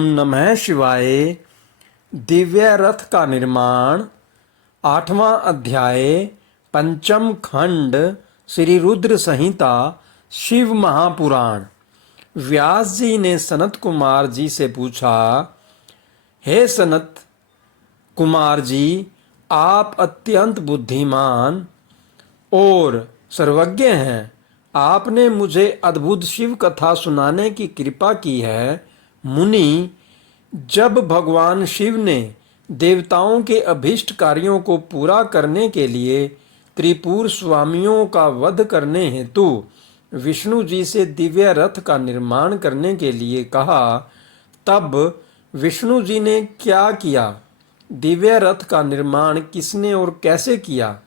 ओम नमः शिवाय। दिव्य रथ का निर्माण। 8वां अध्याय। पंचम खंड। श्री रुद्र संहिता। शिव महापुराण। व्यास जी ने सनत कुमार जी से पूछा, हे सनत कुमार जी, आप अत्यंत बुद्धिमान और सर्वज्ञ हैं। आपने मुझे अद्भुत शिव कथा सुनाने की कृपा की है। मुनि, जब भगवान शिव ने देवताओं के अभीष्ट कार्यों को पूरा करने के लिए त्रिपुर स्वामियों का वध करने हेतु विष्णु जी से दिव्य रथ का निर्माण करने के लिए कहा, तब विष्णु जी ने क्या किया? दिव्य रथ का निर्माण किसने और कैसे किया?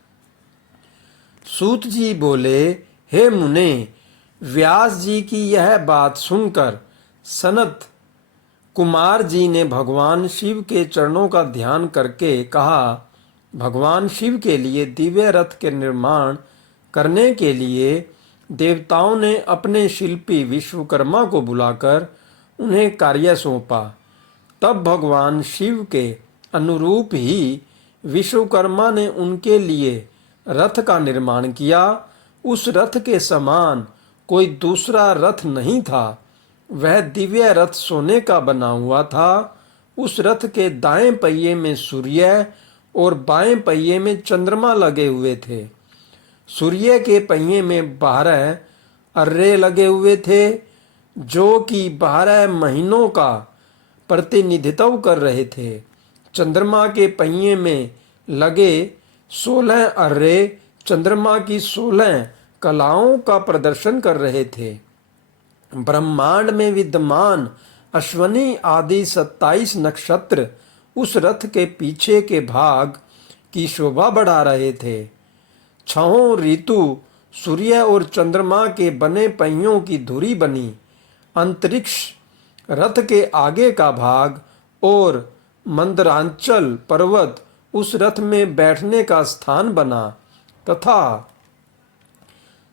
सूत जी बोले, हे मुने, व्यास जी की यह बात सुनकर सनत कुमार जी ने भगवान शिव के चरणों का ध्यान करके कहा, भगवान शिव के लिए दिव्य रथ के निर्माण करने के लिए देवताओं ने अपने शिल्पी विश्वकर्मा को बुलाकर उन्हें कार्य सौंपा। तब भगवान शिव के अनुरूप ही विश्वकर्मा ने उनके लिए रथ का निर्माण किया। उस रथ के समान कोई दूसरा रथ नहीं था। वह दिव्य रथ सोने का बना हुआ था। उस रथ के दाएं पहिए में सूर्य और बाएं पहिए में चंद्रमा लगे हुए थे। सूर्य के पहिए में 12 अर्रे लगे हुए थे, जो कि 12 महीनों का प्रतिनिधित्व कर रहे थे। चंद्रमा के पहिए में लगे 16 अर्रे चंद्रमा की 16 कलाओं का प्रदर्शन कर रहे थे। ब्रह्मांड में विद्यमान अश्वनी आदि 27 नक्षत्र उस रथ के पीछे के भाग की शोभा बढ़ा रहे थे। 6 ऋतु सूर्य और चंद्रमा के बने पहियों की धुरी बनी। अंतरिक्ष रथ के आगे का भाग और मंदरांचल पर्वत उस रथ में बैठने का स्थान बना तथा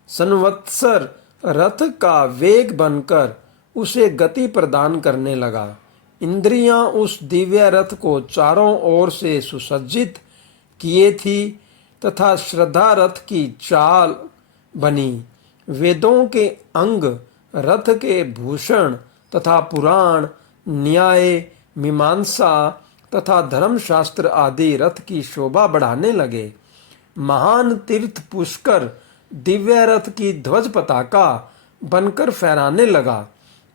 संवत्सर रथ का वेग बनकर उसे गति प्रदान करने लगा। इंद्रियां उस दिव्य रथ को चारों ओर से सुसज्जित किए थी तथा श्रद्धा रथ की चाल बनी। वेदों के अंग, रथ के भूषण तथा पुराण, न्याय, मीमांसा तथा धर्मशास्त्र आदि रथ की शोभा बढ़ाने लगे। महान तीर्थ पुष्कर दिव्य रथ की ध्वज पताका बनकर फहराने लगा।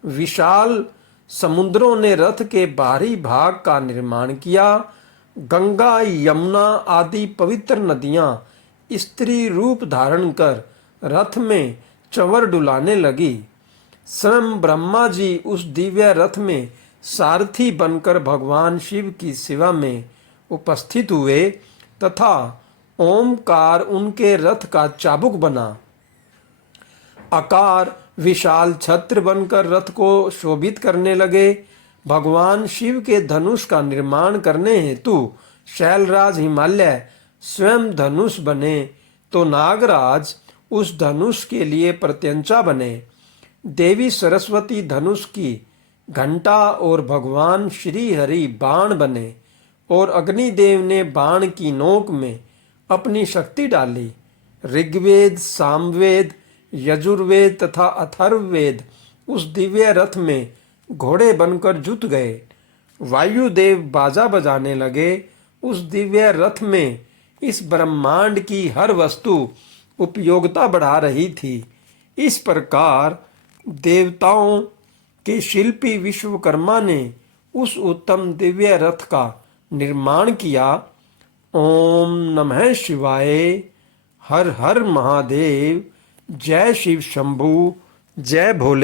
विशाल समुद्रों ने रथ के बाहरी भाग का निर्माण किया। गंगा, यमुना आदि पवित्र नदियां स्त्री रूप धारण कर रथ में चंवर डुलाने लगी। स्वयं ब्रह्मा जी उस दिव्य रथ में सारथी बनकर भगवान शिव की सेवा में उपस्थित हुए तथा ओमकार उनके रथ का चाबुक बना। आकार विशाल छत्र बनकर रथ को शोभित करने लगे। भगवान शिव के धनुष का निर्माण करने हेतु शैलराज हिमालय स्वयं धनुष बने तो नागराज उस धनुष के लिए प्रत्यंचा बने। देवी सरस्वती धनुष की घंटा और भगवान श्री हरि बाण बने और अग्निदेव ने बाण की नोक में अपनी शक्ति डाली। ऋग्वेद, सामवेद, यजुर्वेद तथा अथर्ववेद उस दिव्य रथ में घोड़े बनकर जुट गए। वायुदेव बाजा बजाने लगे। उस दिव्य रथ में इस ब्रह्मांड की हर वस्तु उपयोगिता बढ़ा रही थी। इस प्रकार देवताओं के शिल्पी विश्वकर्मा ने उस उत्तम दिव्य रथ का निर्माण किया। ओम नमः शिवाय। हर हर महादेव। जय शिव शंभू। जय भोले।